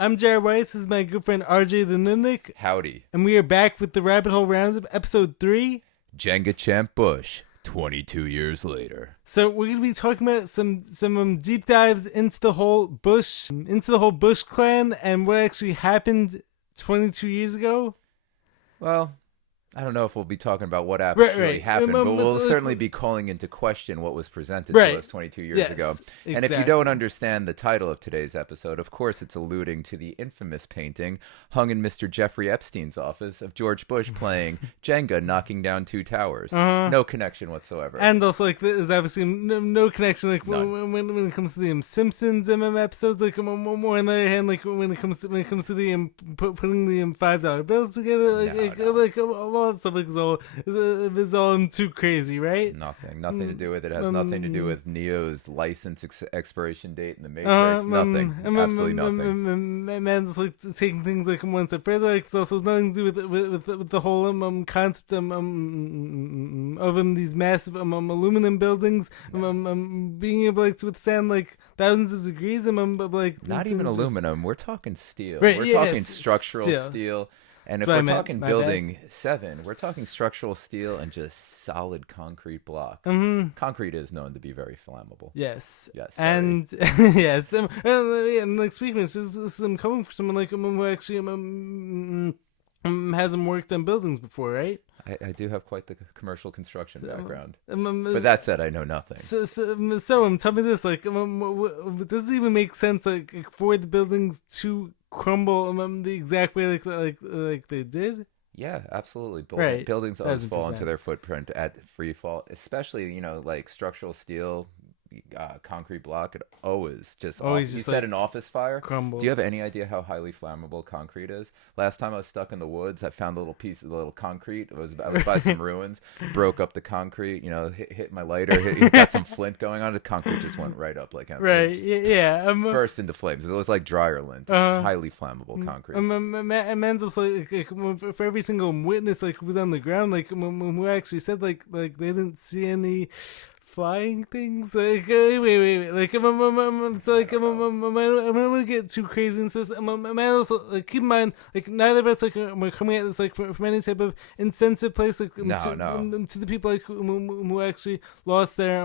I'm Jared Weiss. This is my good friend RJ the Nunnik. Howdy. And we are back with the Rabbit Hole Roundup, episode 3. Jenga Champ Bush, 22 years later. So we're going to be talking about some deep dives into the whole Bush clan and what actually happened 22 years ago. Well, I don't know if we'll be talking about what actually happened, but we'll certainly be calling into question what was presented to us 22 years ago. Exactly. And if you don't understand the title of today's episode, of course it's alluding to the infamous painting hung in Mr. Jeffrey Epstein's office of George Bush playing Jenga, knocking down 2 towers. No connection whatsoever. And also, there's obviously no connection, when it comes to the Simpsons episodes, more on the other hand, when it comes to the putting the $5 bills together, all that stuff is all too crazy, right? Nothing to do with it. It has nothing to do with Neo's license expiration date in the Matrix. Nothing. Absolutely nothing. Man's taking things one step further. It also has nothing to do with the whole concept of these massive aluminum buildings being able to withstand thousands of degrees. Not even aluminum. We're talking steel. Right, we're talking structural steel. And if we're talking building 7, we're talking structural steel and just solid concrete block. Mm-hmm. Concrete is known to be very flammable. Yes. And yes. And speaking of this is coming from someone who actually hasn't worked on buildings before, right? I do have quite the commercial construction background. But that said, I know nothing. So tell me this, does it even make sense for the buildings to crumble the exact way like they did? Yeah, absolutely. Right. Buildings always fall into their footprint at free fall, especially structural steel, concrete block. It always just you said an office fire crumbles. Do you have any idea how highly flammable concrete is? Last time I was stuck in the woods, I found a little concrete. I was by some ruins, broke up the concrete, hit my lighter, got some flint going on. The concrete just went right up burst into flames. It was like dryer lint. Highly flammable concrete. And Menzel's for every single witness who was on the ground, who actually said they didn't see any flying things. Wait. I'm gonna get too crazy into this. Man, also keep in mind, neither of us we're coming at this from any type of insensitive place. To the people who actually lost their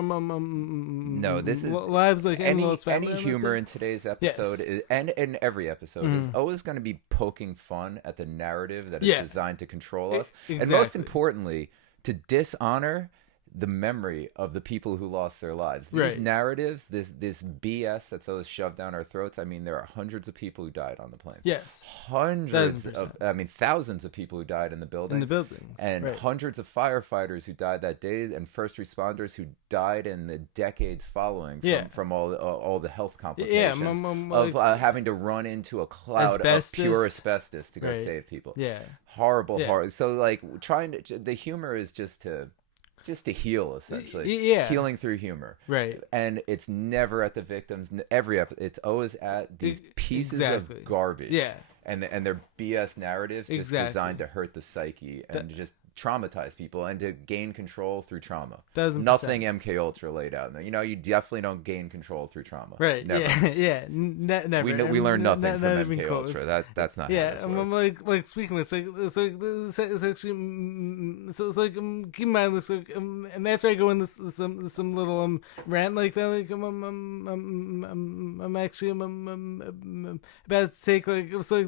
this is lives. Any humor in today's episode and in every episode is always going to be poking fun at the narrative that is designed to control us, and most importantly, to dishonor the memory of the people who lost their lives. These narratives, this BS that's always shoved down our throats. I mean, there are hundreds of people who died on the plane. Yes. Thousands of people who died in the buildings. And hundreds of firefighters who died that day, and first responders who died in the decades following from all the health complications of having to run into a cloud of pure asbestos to go save people. Yeah. Horrible. So the humor is just to heal, essentially. Healing through humor. Right. And it's never at the victims. It's always at these pieces of garbage. Yeah. And their BS narratives just designed to hurt the psyche and just traumatize people and to gain control through trauma. Nothing MK Ultra laid out. You definitely don't gain control through trauma. Right. Never. Never. We learned nothing from MK Ultra. That's not. Yeah. How this works. Speaking of it's actually keep in mind and after I go in some little rant like that, I'm actually about to take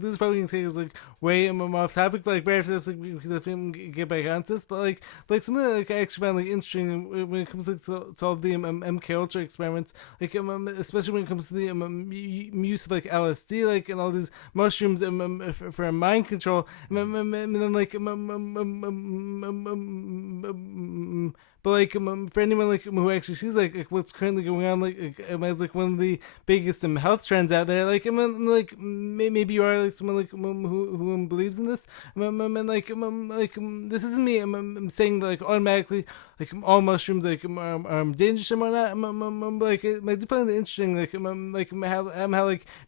this is probably gonna take us way off topic, but right after this because I get back onto this, but something that I actually found interesting when it comes to all the MK Ultra experiments, especially when it comes to the use of LSD, and all these mushrooms for mind control, and then but for anyone who actually sees what's currently going on, as one of the biggest health trends out there, maybe you are someone who believes in this, this isn't me. I'm saying automatically all mushrooms are dangerous and whatnot. I do find it interesting how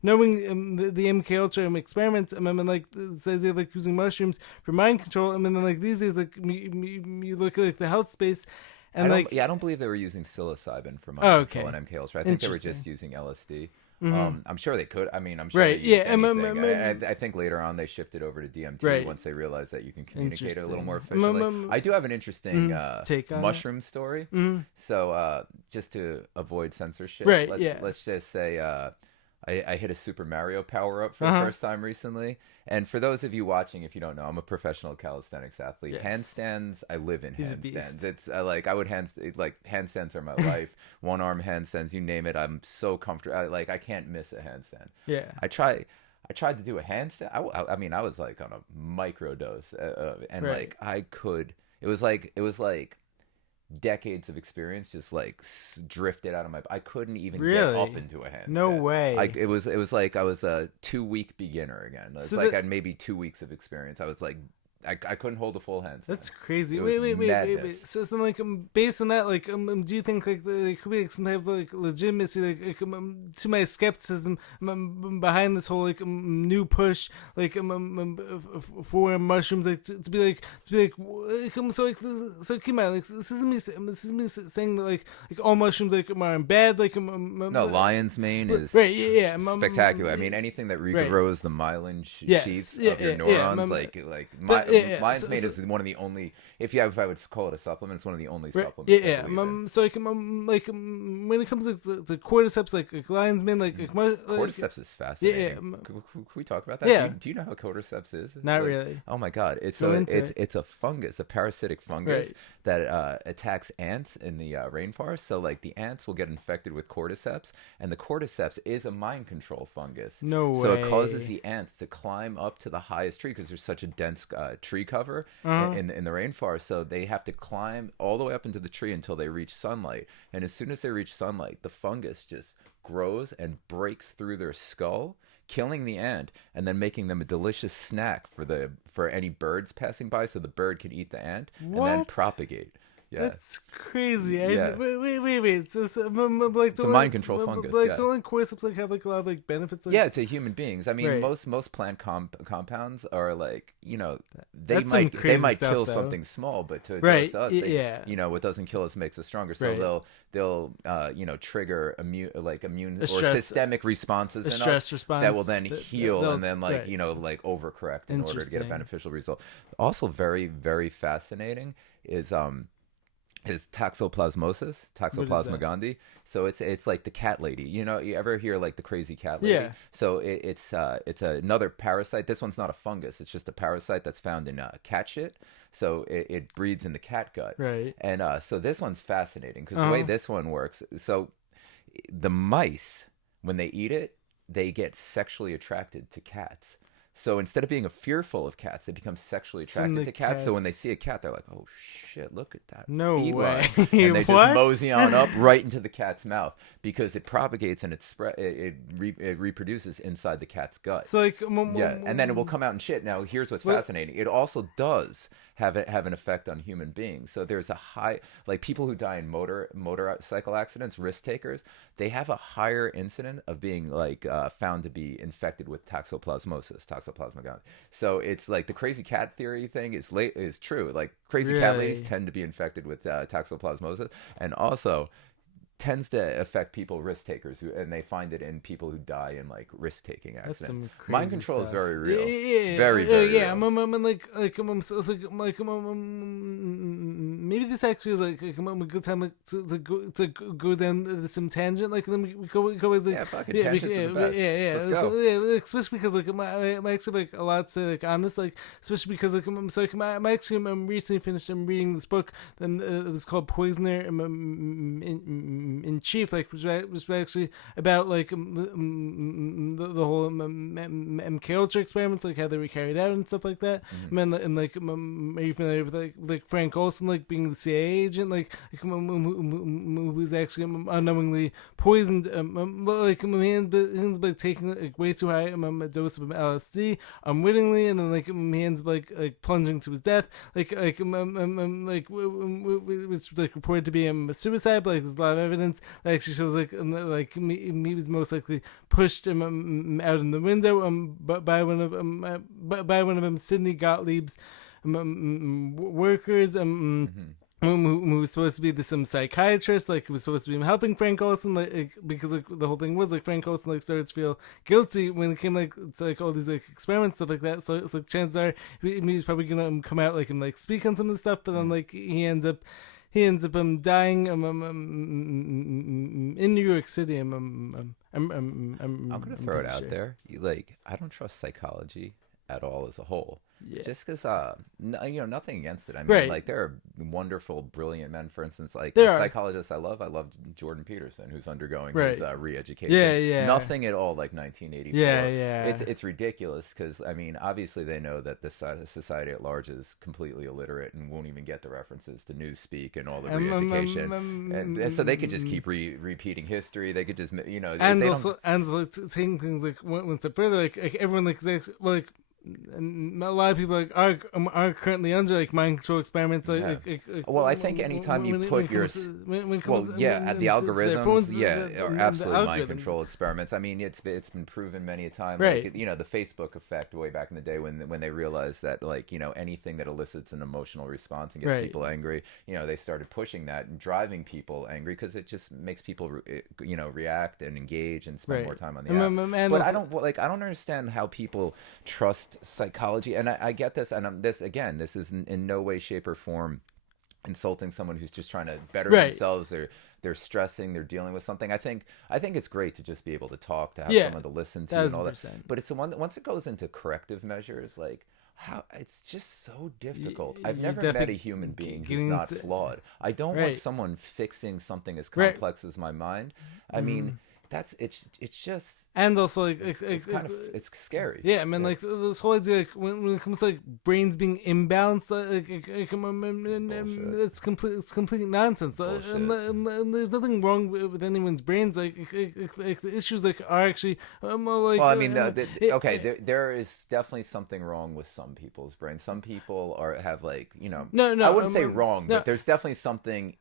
knowing the MK Ultra experiments, it says they're using mushrooms for mind control, and then these days you look at the health space. And I don't believe they were using psilocybin for mind control and MK Ultra. I think they were just using LSD. I'm sure they could. I mean, I'm sure Right, they used yeah, anything. I think later on they shifted over to DMT once they realized that you can communicate it a little more efficiently. I do have an interesting take on mushroom story. So just to avoid censorship, let's just say I hit a Super Mario power up for the first time recently. And for those of you watching, if you don't know, I'm a professional calisthenics athlete. Yes. Handstands, I live in handstands. It's like I would handstands are my life. One arm handstands, you name it. I'm so comfortable. I can't miss a handstand. Yeah. I tried to do a handstand. I mean, I was like on a micro dose, and like I could. It was like decades of experience just like drifted out of my. I couldn't even get up into a handstand. No way. It was like I was a 2-week beginner again. It's like I had maybe 2 weeks of experience. I was like, I couldn't hold a full handstand. That's crazy. Wait. So like based on that, like do you think like there could be like some type of like legitimacy, like to my skepticism behind this whole like new push, like for mushrooms, like to be like so keep in mind, like this is me saying that like all mushrooms like are bad, like no, lion's mane is spectacular. I mean, anything that regrows the myelin sheaths of your neurons, lion's mane is one of the only. If I would call it a supplement, it's one of the only supplements. So like when it comes to cordyceps, like lion's mane, cordyceps is fascinating. Yeah. Can we talk about that? Yeah. Do you know how cordyceps is? Not really. Oh my god, it's a fungus, a parasitic fungus that attacks ants in the rainforest. So like the ants will get infected with cordyceps, and the cordyceps is a mind control fungus. No way. So it causes the ants to climb up to the highest tree because there's such a dense tree cover in the rainforest. So they have to climb all the way up into the tree until they reach sunlight. And as soon as they reach sunlight, the fungus just grows and breaks through their skull, killing the ant, and then making them a delicious snack for any birds passing by, so the bird can eat the ant and then propagate. Yeah. That's crazy. Yeah. Wait. So, like, it's a mind control fungus. Like, don't cordyceps like have like a lot of like benefits? Like... Yeah, to human beings. I mean, most plant compounds are like, they might kill something small, but to us, what doesn't kill us makes us stronger. So they'll trigger immune or systemic responses in us that will then heal and then overcorrect in order to get a beneficial result. Also, very very fascinating is toxoplasmosis, Toxoplasma gondii. So it's like the cat lady. You ever hear like the crazy cat lady? Yeah. So it's another parasite. This one's not a fungus. It's just a parasite that's found in cat shit. So it breeds in the cat gut. Right. And so this one's fascinating because the way this one works. So the mice, when they eat it, they get sexually attracted to cats. So instead of being fearful of cats, they become sexually attracted to cats. So when they see a cat, they're like, "Oh shit, look at that!" No way! And they just mosey on up right into the cat's mouth because it propagates and it reproduces inside the cat's gut. So like, and then it will come out and shit. Now here's what's fascinating: it also does have an effect on human beings. So there's a high, like people who die in motorcycle accidents, risk takers, they have a higher incident of being found to be infected with toxoplasmosis, Toxoplasma gondii. So it's like the crazy cat theory thing is true. Like crazy cat ladies tend to be infected with toxoplasmosis, and also tends to affect people, risk takers, and they find it in people who die in like risk taking accidents. Mind control is very real. Very real. Maybe this actually is like a good time to go down some tangent. Like then we always like fucking tangents are the best. Let's go. So, especially because like I actually like a lot to say like on this, like especially because like I'm recently finished reading this book. Then it was called Poisoner in Chief, like was actually about like the whole MK Ultra experiments, like how they were carried out and stuff like that. And like, are you familiar with like Frank Olson, like being the CIA agent, who was actually unknowingly poisoned, taking like way too high a dose of LSD unwittingly, and then like he ends up like plunging to his death, which like reported to be a suicide, but like there's a lot of evidence that actually shows like he was most likely pushed out in the window by one of Sidney Gottlieb's workers. who was supposed to be some psychiatrist, like who was supposed to be helping Frank Olsen, like because like the whole thing was like Frank Olsen like started to feel guilty when it came like to like all these like experiments stuff like that. So chances are he's probably gonna come out like and like speak on some of the stuff, but then like he ends up dying in New York City. I'm gonna throw it out there. Like I don't trust psychology at all as a whole. Yeah. Just because, nothing against it. I mean, like there are wonderful, brilliant men. For instance, like a psychologist I love Jordan Peterson, who's undergoing his re-education. Yeah. Nothing at all like 1984. Yeah. It's ridiculous because I mean, obviously they know that the society at large is completely illiterate and won't even get the references to Newspeak and all the re-education, and so they could just keep repeating history. They could just, and also taking things like one step further. Like everyone like and a lot of people like are currently under like mind control experiments. Well, I think anytime you put your the algorithms, are absolutely mind control experiments. I mean, it's been proven many a time. Right. Like, the Facebook effect way back in the day when they realized that like anything that elicits an emotional response and gets people angry, they started pushing that and driving people angry because it just makes people react and engage and spend more time on the app. But I don't understand how people trust psychology, and I get this, and this is in no way, shape, or form insulting someone who's just trying to better themselves, or they're stressing, they're dealing with something. I think it's great to just be able to talk, to have someone to listen to, and all that. But it's the one that once it goes into corrective measures, like how it's just so difficult. I've never met a human being who's not flawed. I don't want someone fixing something as complex as my mind. I mean. It's just, and also like it's scary. Yeah, I mean, like this whole idea, like when it comes to like brains being imbalanced, it's complete nonsense. And there's nothing wrong with anyone's brains. Like the issues like are actually there is definitely something wrong with some people's brains. Some people have like no, I wouldn't say wrong, but there's definitely something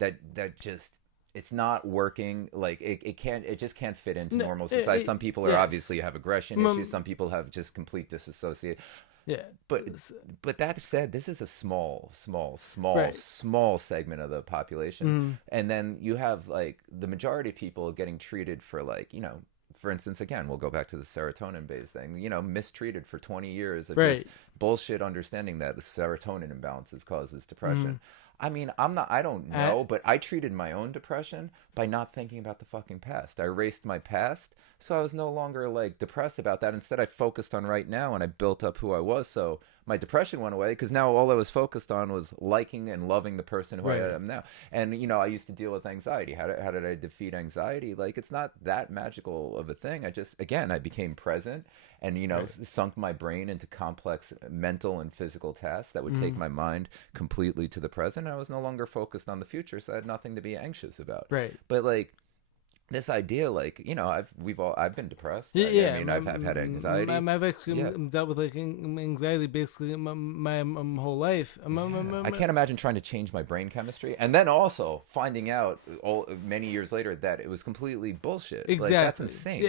that just. It's not working. Like it just can't fit into normal society. Some people are obviously have aggression issues. Some people have just complete disassociate. Yeah. But that said, this is a small segment of the population. And then you have like the majority of people getting treated for like, for instance, again, we'll go back to the serotonin based thing, mistreated for 20 years of just bullshit understanding that the serotonin imbalances causes depression. I mean, I don't know, but I treated my own depression by not thinking about the fucking past. I erased my past, so I was no longer like depressed about that. Instead, I focused on right now, and I built up who I was. So my depression went away because now all I was focused on was liking and loving the person who I am now. And I used to deal with anxiety. How did I defeat anxiety? Like, it's not that magical of a thing. I became present and sunk my brain into complex mental and physical tasks that would take my mind completely to the present. I was no longer focused on the future, so I had nothing to be anxious about. But like this idea, like I've been depressed. I mean, I've had anxiety. I've actually dealt with like anxiety basically my whole life. I can't imagine trying to change my brain chemistry, and then also finding out many years later that it was completely bullshit. Exactly, like, that's insane.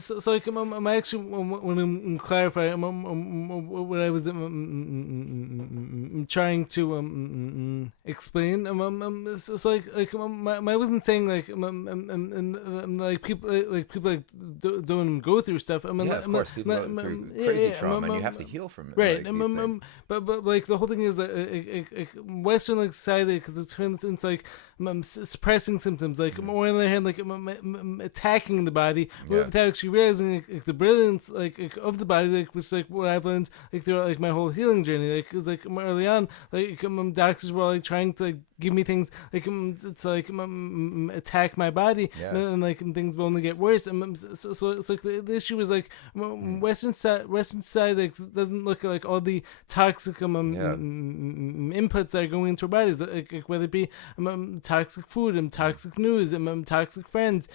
So like I'm actually when I'm clarifying what I was trying to explain. So I wasn't saying like and like people don't go through stuff. I mean, of course, people go through crazy trauma, and you have to heal from it. Right, like, but like the whole thing is Western like society, because it turns into like suppressing symptoms, like on the other hand, like attacking the body without actually realizing like the brilliance like of the body, like which like what I've learned like throughout like my whole healing journey, like because like early on, like doctors were like trying to like give me things like to like attack my body, and like things will only get worse. So like the issue is like Western side like doesn't look at like all the toxic inputs that are going into our bodies, like whether it be toxic food and toxic news and toxic friends,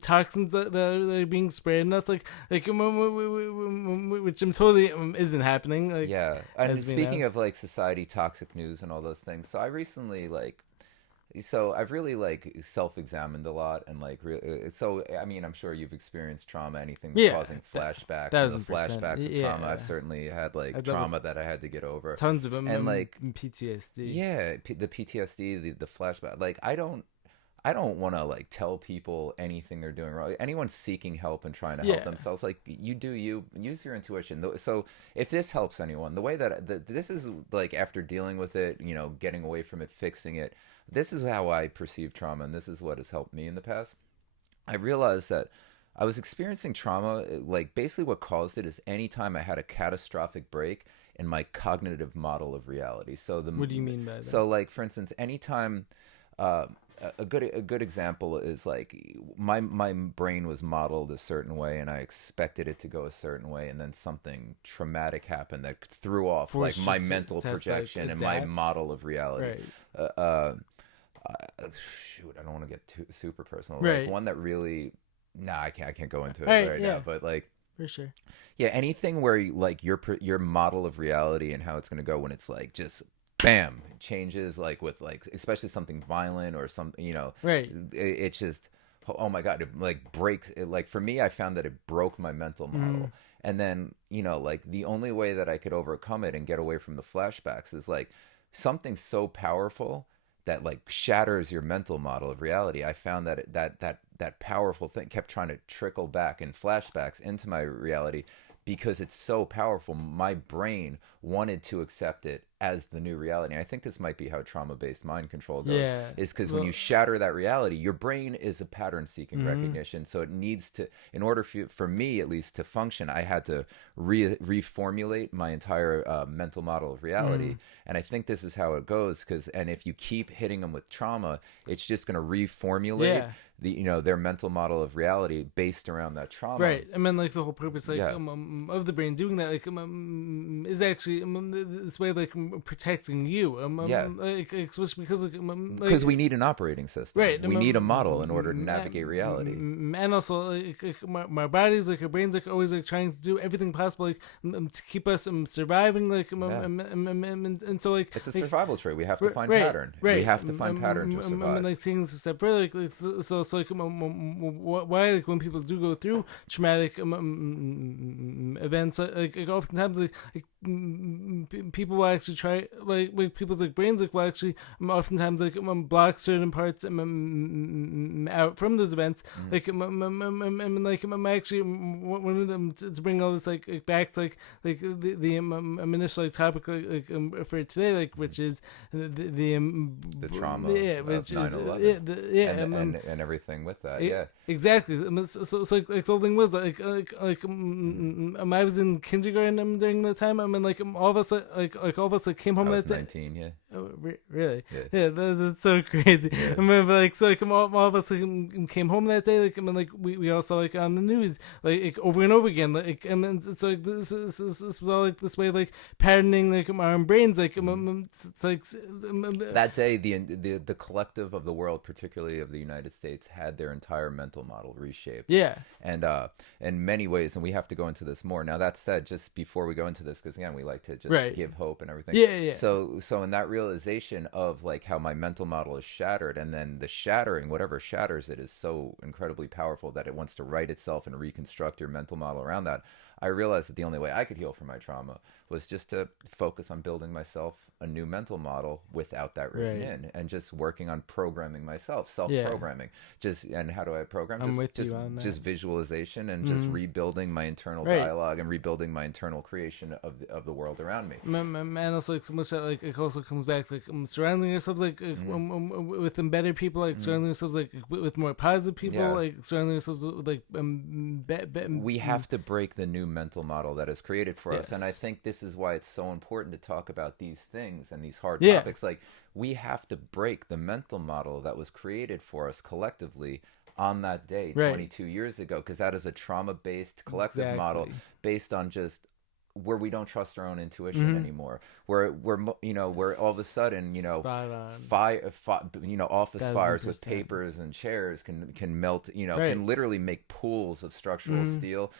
toxins that are being sprayed on us, like which totally isn't happening. Like, and speaking of like society, toxic news, and all those things, so I recently like So I've really like self-examined a lot, and like so I mean, I'm sure you've experienced trauma, anything causing flashbacks, and the flashbacks of trauma. I've certainly had like trauma that I had to get over, tons of them, and like PTSD. Yeah, the PTSD, the flashback. Like I don't want to like tell people anything they're doing wrong. Anyone seeking help and trying to help themselves, like you do you, use your intuition. So if this helps anyone, the way that this is like after dealing with it, getting away from it, fixing it. This is how I perceive trauma, and this is what has helped me in the past. I realized that I was experiencing trauma, like basically what caused it is anytime I had a catastrophic break in my cognitive model of reality. So what do you mean by that? So like, for instance, anytime a good example is like my brain was modeled a certain way and I expected it to go a certain way, and then something traumatic happened that threw off like my mental projection and my model of reality. Right. Shoot, I don't want to get too super personal. Right. Like one that really, I can't go into it right now. But like, for sure. Yeah, anything where like your model of reality and how it's gonna go when it's like just bam changes, like with like especially something violent or something, right. It just, oh my god, it like breaks it. Like for me, I found that it broke my mental model. And then like the only way that I could overcome it and get away from the flashbacks is like something so powerful that like shatters your mental model of reality. I found that that powerful thing kept trying to trickle back in flashbacks into my reality because it's so powerful. My brain wanted to accept it as the new reality. And I think this might be how trauma-based mind control goes, is because when you shatter that reality, your brain is a pattern-seeking recognition. So it needs to, in order for me at least to function, I had to reformulate my entire mental model of reality. And I think this is how it goes, and if you keep hitting them with trauma, it's just going to reformulate their mental model of reality based around that trauma. Right. I mean, like the whole purpose, like of the brain doing that, like is actually this way of like protecting you. Like, especially because we need an operating system. Right. We need a model in order to navigate reality. And also, like my bodies, like our brains, like always like trying to do everything possible, like to keep us surviving, like and so like it's a survival trait. We have to find pattern. Right. We have to find pattern to survive. Like things separate, like so like why like when people do go through traumatic events, like oftentimes like people will actually try like people's like brains like will actually oftentimes like block certain parts out from those events. Like I'm actually wanted them to bring all this like back to like the initial like topic like for today, like which is the trauma, which is and everything with that, exactly. So like the whole thing was like I was in kindergarten during the time. I mean, like all of us like came home that day. 19, yeah. Oh, really? Yeah, that's so crazy. Yeah. I mean, like so, like all of us like, came home that day. Like I mean, like we also like on the news like over and over again. Like I mean, it's like this was all like this way of like patterning like our own brains. Like it's like that day, the collective of the world, particularly of the United States, had their entire mental model reshaped. Yeah, and in many ways, and we have to go into this more. Now that said, just before we go into this, because again, we like to just give hope and everything. Yeah. So in that realization of like how my mental model is shattered, and then the shattering, whatever shatters it, is so incredibly powerful that it wants to right itself and reconstruct your mental model around that. I realized that the only way I could heal from my trauma was just to focus on building myself a new mental model without that written in, and just working on programming myself, self-programming. And how do I program? Just visualization and just rebuilding my internal dialogue and rebuilding my internal creation of the world around me. Man, also like so much that like it also comes back to like surrounding yourselves like with better people, like surrounding yourselves like with more positive people, like surrounding yourselves with like we have to break the new mental model that is created for us, and I think this is why it's so important to talk about these things and these hard topics. Like we have to break the mental model that was created for us collectively on that day 22 years ago, because that is a trauma-based collective model based on just where we don't trust our own intuition anymore, where all of a sudden office fires with papers and chairs can melt, can literally make pools of structural steel.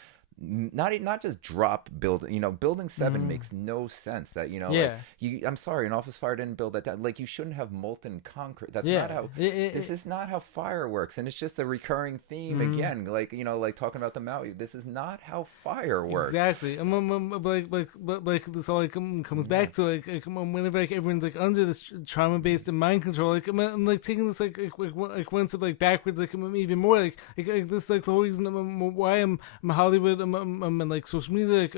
not just drop building. Building 7 makes no sense. That I'm sorry, an office fire didn't build that down. Like, you shouldn't have molten concrete. That's not how. This is not how fire works, and it's just a recurring theme again. Like like talking about the Maui. This is not how fire works. Exactly. Like this all comes back to whenever everyone's under this trauma based and mind control. I'm taking this one step backwards. Even more. This the whole reason why I'm Hollywood. And social media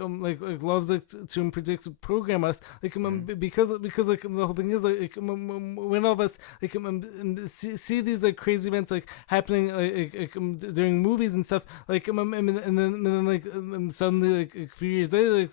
loves to predict program us because the whole thing is when all of us see these crazy events happening during movies and stuff and then suddenly a few years later it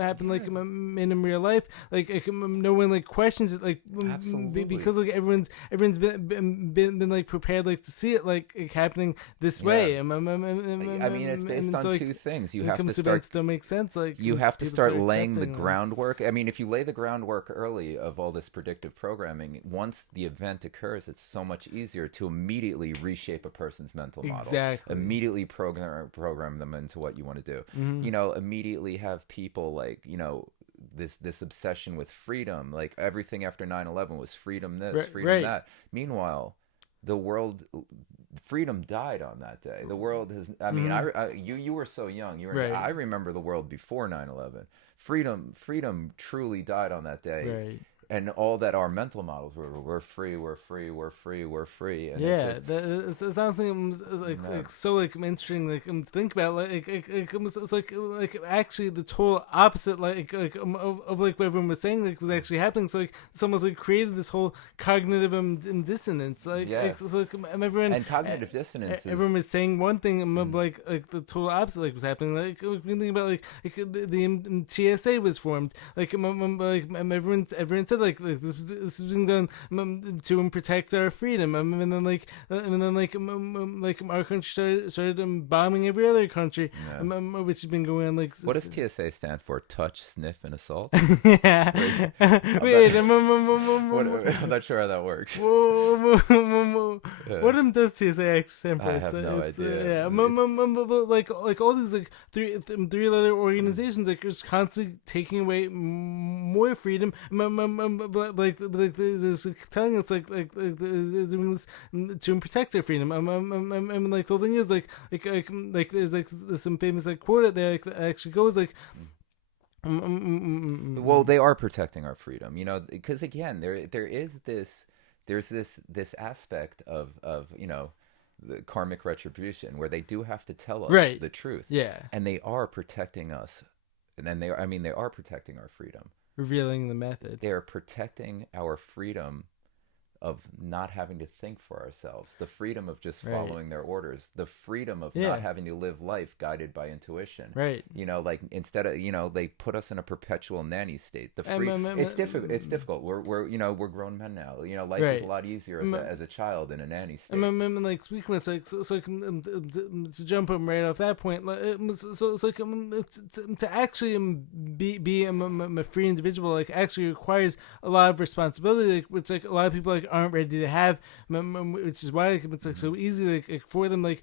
happened in real life no one questions it Absolutely. because everyone's been prepared to see it happening this way. I mean, it's based on two things. You have to start to make sense. You have to start laying the groundwork. I mean, if you lay the groundwork early of all this predictive programming, once the event occurs, it's so much easier to immediately reshape a person's mental model. Exactly. Immediately program them into what you want to do. Immediately have people this obsession with freedom. Everything after 9/11 was freedom this, freedom that. Meanwhile, the world freedom died on that day. The world has you were so young. I remember the world before 9/11. Freedom truly died on that day. Right. And all that our mental models we're free, we're free, we're free, we're free. And it sounds so interesting to think about. It's actually the total opposite of what everyone was saying was actually happening. So it's almost created this whole cognitive dissonance. Everyone and cognitive dissonance. Everyone was saying one thing, and the total opposite was happening. We think about the TSA was formed. Everyone said this has been done to protect our freedom, and then our country started bombing every other country, which has been going on What does TSA stand for? Touch, sniff, and assault. Yeah. Wait, I'm not sure how that works. What does TSA actually stand for? I have no idea. All these three-letter organizations just constantly taking away more freedom. They're telling us they're doing this to protect their freedom. The whole thing is there's some famous quote out there that actually goes well, they are protecting our freedom, because again, there's this aspect of the karmic retribution where they do have to tell us the truth. Yeah. And they are protecting us. And then they are protecting our freedom. Revealing the method. They are protecting our freedom of not having to think for ourselves, the freedom of just following their orders, the freedom of not having to live life guided by intuition. Right. Instead of, they put us in a perpetual nanny state. It's difficult. It's difficult. We're grown men now. Life is a lot easier as a child in a nanny state. Speaking of to jump right off that point, to actually be a free individual, actually requires a lot of responsibility, which a lot of people aren't ready to have, which is why it's so easy for them to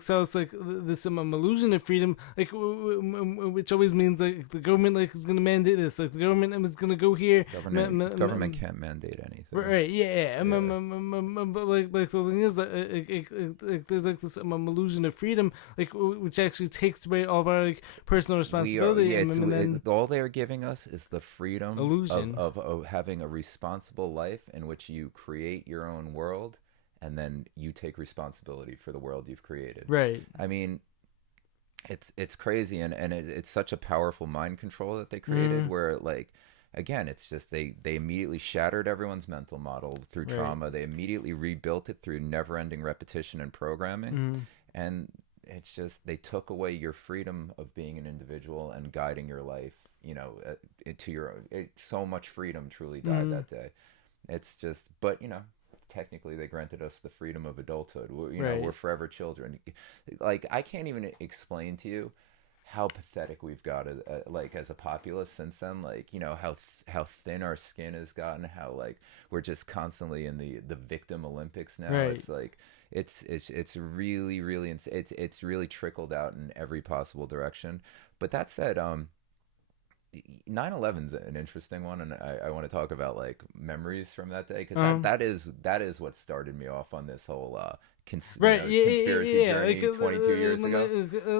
sell us this illusion of freedom, which always means the government is going to mandate this, the government is going to go here. Government can't mandate anything. Right? Yeah. But the thing is there's this illusion of freedom, which actually takes away all of our personal responsibility. All they are giving us is the freedom illusion of having a responsible life in which you create your own world, and then you take responsibility for the world you've created. Right. I mean, it's crazy, and it's such a powerful mind control that they created, where again, it's just they immediately shattered everyone's mental model through trauma. They immediately rebuilt it through never-ending repetition and programming, and it's just they took away your freedom of being an individual and guiding your life, into your own. So much freedom truly died that day. It's just, but technically they granted us the freedom of adulthood. We're forever children. I can't even explain to you how pathetic we've got as a populace since then. How thin our skin has gotten, how we're just constantly in the victim Olympics now. It's It's really it's really trickled out in every possible direction. But that said, 9/11's an interesting one, and I want to talk about like memories from that day, because that is what started me off on this whole conspiracy journey 22 years ago.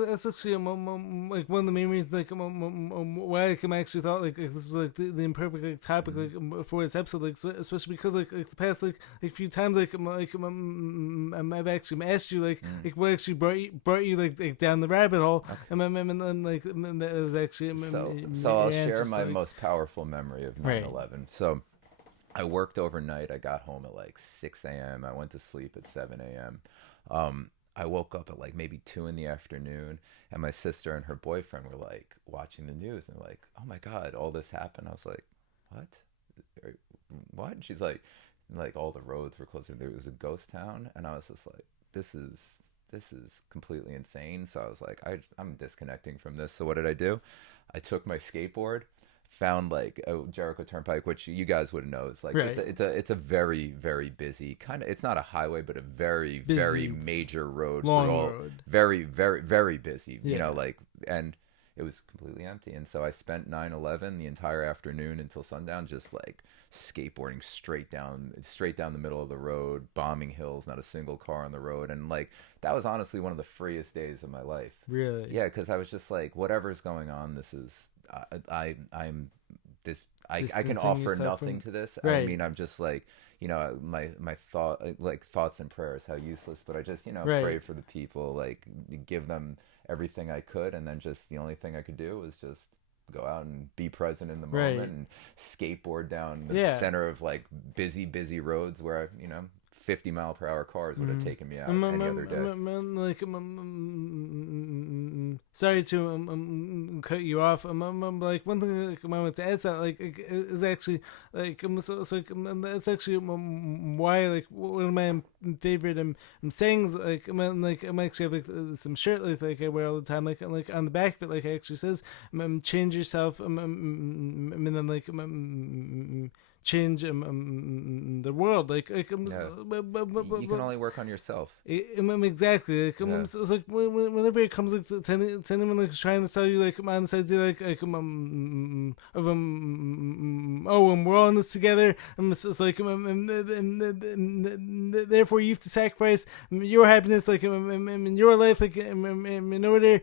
That's actually like one of the main reasons, like why I actually thought like this was like the imperfect like topic like for this episode, like especially because like the past like few times like I've actually asked you like what actually brought you like down the rabbit hole, okay. and like that was actually so I'll share my most powerful memory of 9/11. Right. So I worked overnight. I got home at like 6 a.m. I went to sleep at 7 a.m. I woke up at like maybe 2 in the afternoon, and my sister and her boyfriend were like watching the news and like, oh my God, all this happened. I was like, what? And she's like all the roads were closed. There was a ghost town. And I was just like, this is completely insane. So I was like, I'm disconnecting from this. So what did I do? I took my skateboard, found like a Jericho Turnpike, which you guys wouldn't know. It's like right. It's a very, very busy kind of. It's not a highway, but a very, busy, very major road. Long road. Very, very, very busy. Yeah. You know, like, and it was completely empty. And so I spent 9/11 the entire afternoon until sundown, just like skateboarding straight down the middle of the road, bombing hills, not a single car on the road. And like, that was honestly one of the freest days of my life. Really? Yeah, because I was just like, whatever's going on, this is. I can offer nothing to this. Right. I mean, I'm just like, you know, my thoughts and prayers, how useless, but I just, you know, right. pray for the people, like give them everything I could, and then just the only thing I could do was just go out and be present in the moment, right. and skateboard down the center of like busy roads where 50-mile-per-hour cars would have taken me out any other day. Sorry to cut you off. Like one thing like, I wanted to add to that, like is actually like that's actually why like one of my favorite sayings. Like I'm actually have like some shirt like I wear all the time. Like on the back of it, like it actually says change yourself. And then like. Change the world, like you can only work on yourself. Exactly. Like, yeah. So, like whenever it comes like to anyone like trying to tell you like on this idea like we're all in this together, so like therefore you have to sacrifice your happiness like in your life like in order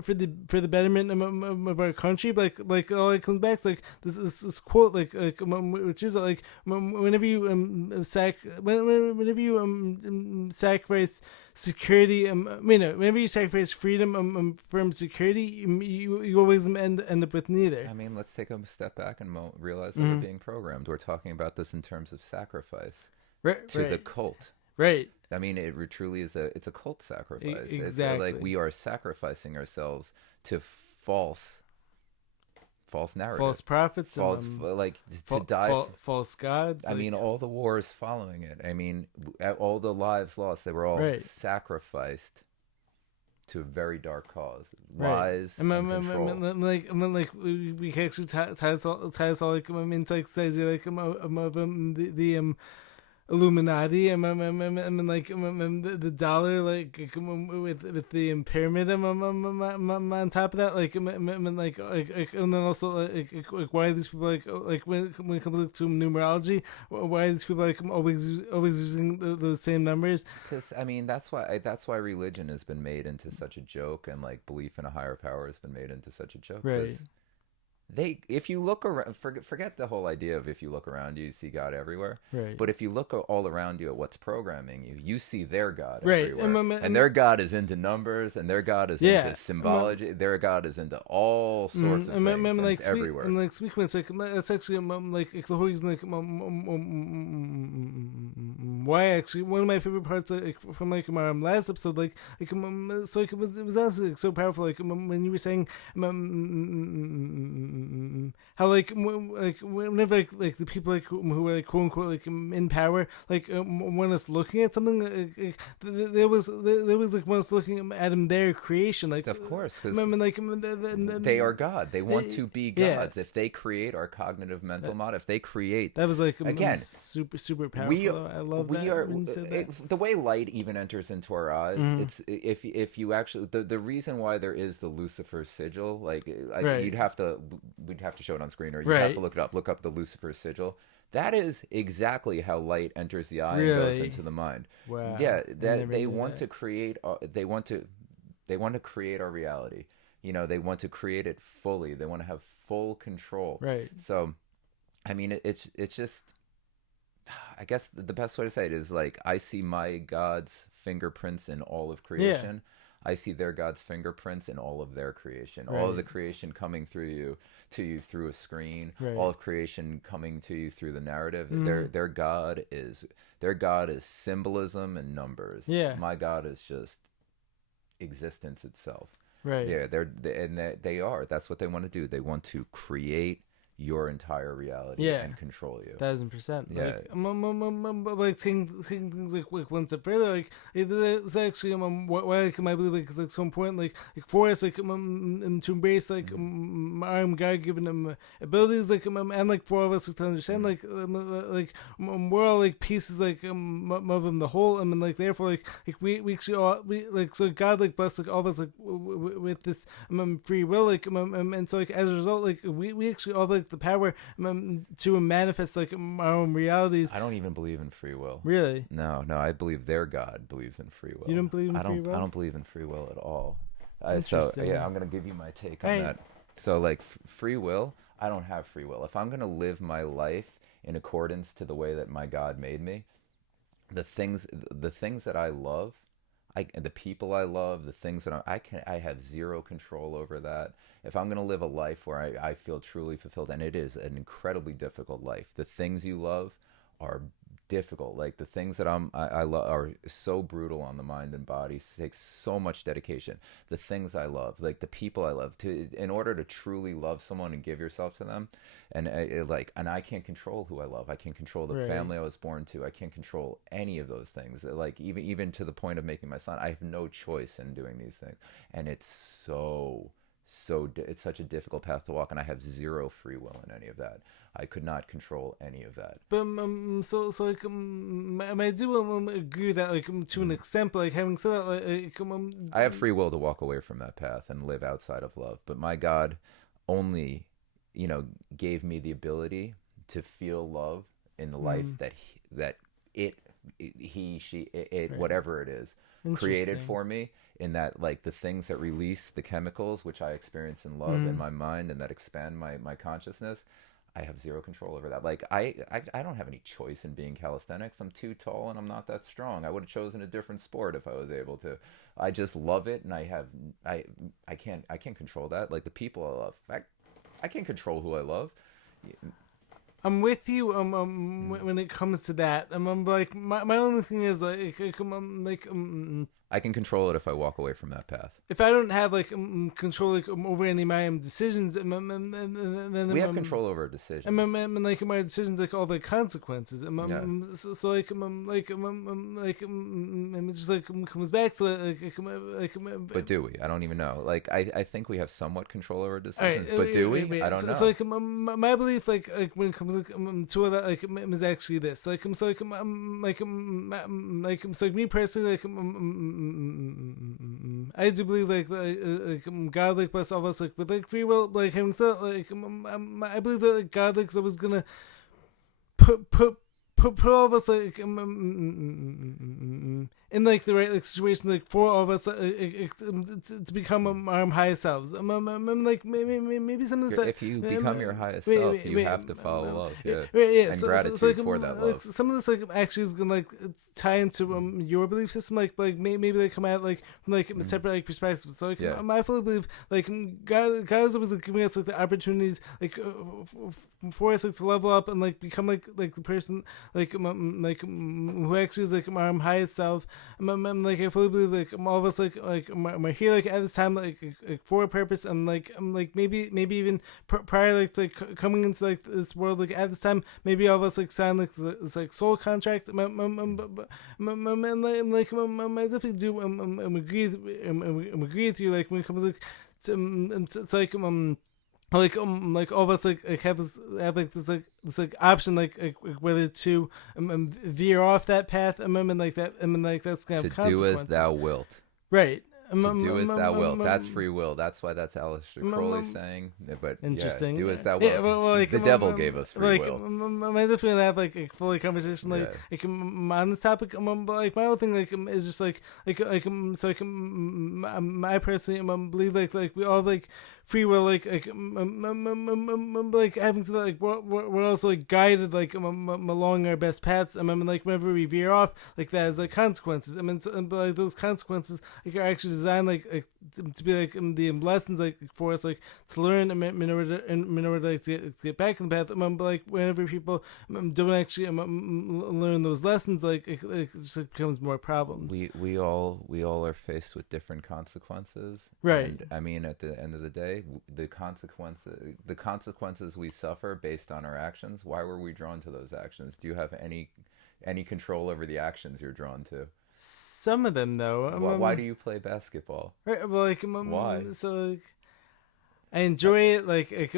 for the betterment of our country. But like all it comes back to like this quote like which is like whenever you sacrifice security, whenever you sacrifice freedom from security, you always end up with neither. I mean, let's take a step back and realize that we're being programmed. We're talking about this in terms of sacrifice to the cult. Right. I mean, it truly is it's a cult sacrifice. Exactly. It's like we are sacrificing ourselves to false narrative, false prophets, false gods. I mean, all the wars following it. I mean, all the lives lost, they were all right. sacrificed to a very dark cause. Lies and control. Like we can actually tie us all like into like the Illuminati, like the dollar, like with the pyramid on top of that, like and then also like why are these people like when it comes to numerology, why are these people like always using the same numbers? Because I mean that's why religion has been made into such a joke, and like belief in a higher power has been made into such a joke. Right. If you look around, forget the whole idea of if you look around you see God everywhere. Right. But if you look all around you at what's programming you, you see their God right. everywhere. And their God is into numbers, and their God is into symbology. Their God is into all sorts of things. Like it's everywhere. And like speaking, it's like that's actually like the whole reason like why actually one of my favorite parts like from like my last episode so like it was honestly like, so powerful like when you were saying how whenever like the people who are quote unquote in power want us looking at something there was want us looking at their creation of course, because they are God. They want to be gods. If they create our cognitive mental model, if they create that was again super powerful. I love that. The way light even enters into our eyes. It's if you actually the reason why there is the Lucifer sigil, we'd have to show it on screen, or you have to look it up. Look up the Lucifer sigil. That is exactly how light enters the eye and goes into the mind. Wow. Yeah, they want to create. They want to create our reality. They want to create it fully. They want to have full control. Right. So, I mean, it's just. I guess the best way to say it is I see my God's fingerprints in all of creation. Yeah. I see their God's fingerprints in all of their creation. Right. All of the creation coming to you through a screen. Right. All of creation coming to you through the narrative. Their God is symbolism and numbers. Yeah. My God is just existence itself. Right. Yeah. They are. That's what they want to do. They want to create your entire reality and control you. 1,000%. Yeah. Things one step further. It's actually why I believe it's so important. For us to embrace our God given abilities and for all of us to understand we're all pieces of the whole. Therefore we actually all so God blessed all of us with this free will and so as a result we actually all the power to manifest our own realities. I don't even believe in free will. Really? No, I believe their God believes in free will. You don't believe in free will? I don't believe in free will at all. So yeah, I'm gonna give you my take on that. So free will, I don't have free will. If I'm gonna live my life in accordance to the way that my God made me, the things that I love, the people I love, the things that I have zero control over that. If I'm going to live a life where I feel truly fulfilled, and it is an incredibly difficult life, the things you love are difficult. The things that I love are so brutal on the mind and body. It takes so much dedication. The things I love, the people I love, in order to truly love someone and give yourself to them, and I can't control who I love. I can't control the family I was born to. I can't control any of those things. Even to the point of making my son, I have no choice in doing these things, and it's it's such a difficult path to walk, and I have zero free will in any of that. I could not control any of that. But I do agree that to an extent. But having said that, I have free will to walk away from that path and live outside of love. But my God only, gave me the ability to feel love in the life that whatever it is, created for me. In that, the things that release the chemicals, which I experience in love in my mind and that expand my consciousness, I have zero control over that. I don't have any choice in being calisthenics. I'm too tall and I'm not that strong. I would have chosen a different sport if I was able to. I just love it, and I can't control that. The people I love, I can't control who I love. I'm with you when it comes to that. I'm my only thing is I can control it if I walk away from that path. If I don't have control over any of my decisions, then we have control over our decisions. My decisions all the consequences. So it just comes back to But do we? I don't even know. I think we have somewhat control over our decisions, but do we? I don't know. So my belief when it comes to that is actually this. So me personally I do believe God bless all of us with free will. Having said I believe that God was gonna put all of us in the right situation for all of us to become our highest selves. Maybe something that's if you become your highest self, you have to follow love, and gratitude for that love. Some of this actually is gonna tie into your belief system. Maybe they come at from separate perspectives. So I fully believe God is always giving us the opportunities for us to level up and become the person who actually is our highest self. like I fully believe like all of us like we're here like at this time like for a purpose, and like maybe even prior like coming into like this world like at this time, maybe all of us like sign like this like soul contract. I definitely do agree with you like when it comes like to like all of us like have this option like whether to veer off that path and like that that's gonna have consequences. Do as thou wilt. Right. To do as thou wilt. That's free will. That's why that's Aleister Crowley saying. But interesting. Yeah, do as thou wilt. Yeah, like, the devil gave us free will. I definitely gonna have like a full conversation like on this topic. But like my whole thing like is just like so like I personally believe like we all like free will like having to like we're also like guided like along our best paths. I mean like whenever we veer off like that has like consequences. I mean but like those consequences like are actually designed like to be like the lessons like for us like to learn in order to like to get back in the path. But like whenever people don't actually learn those lessons, like it just like, becomes more problems. We all are faced with different consequences, right? And, I mean, at the end of the day, the consequences we suffer based on our actions. Why were we drawn to those actions? Do you have any control over the actions you're drawn to? Some of them, though. Why do you play basketball? Right. Well, like why? So like, I enjoy it. Like it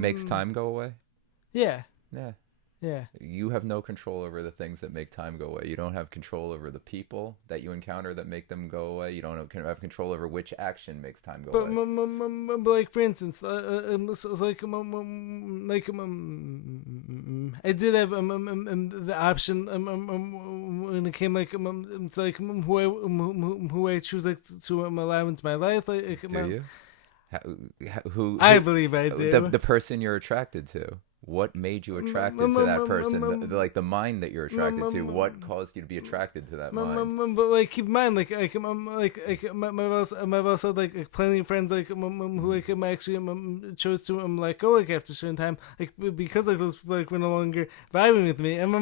makes time go away. Yeah. Yeah. Yeah. You have no control over the things that make time go away. You don't have control over the people that you encounter that make them go away. You don't have control over which action makes time go away. But like for instance, so like I did have the option when it came like it's like who I choose like to allow into my life. Like do you? Who I believe I do. The person you're attracted to. What made you attracted to that person? Like the mind that you're attracted to. What caused you to be attracted to that mind? But like keep in mind, like I've also like plenty of friends like who like actually chose to let go like after a certain time, like because like those people like were no longer vibing with me. And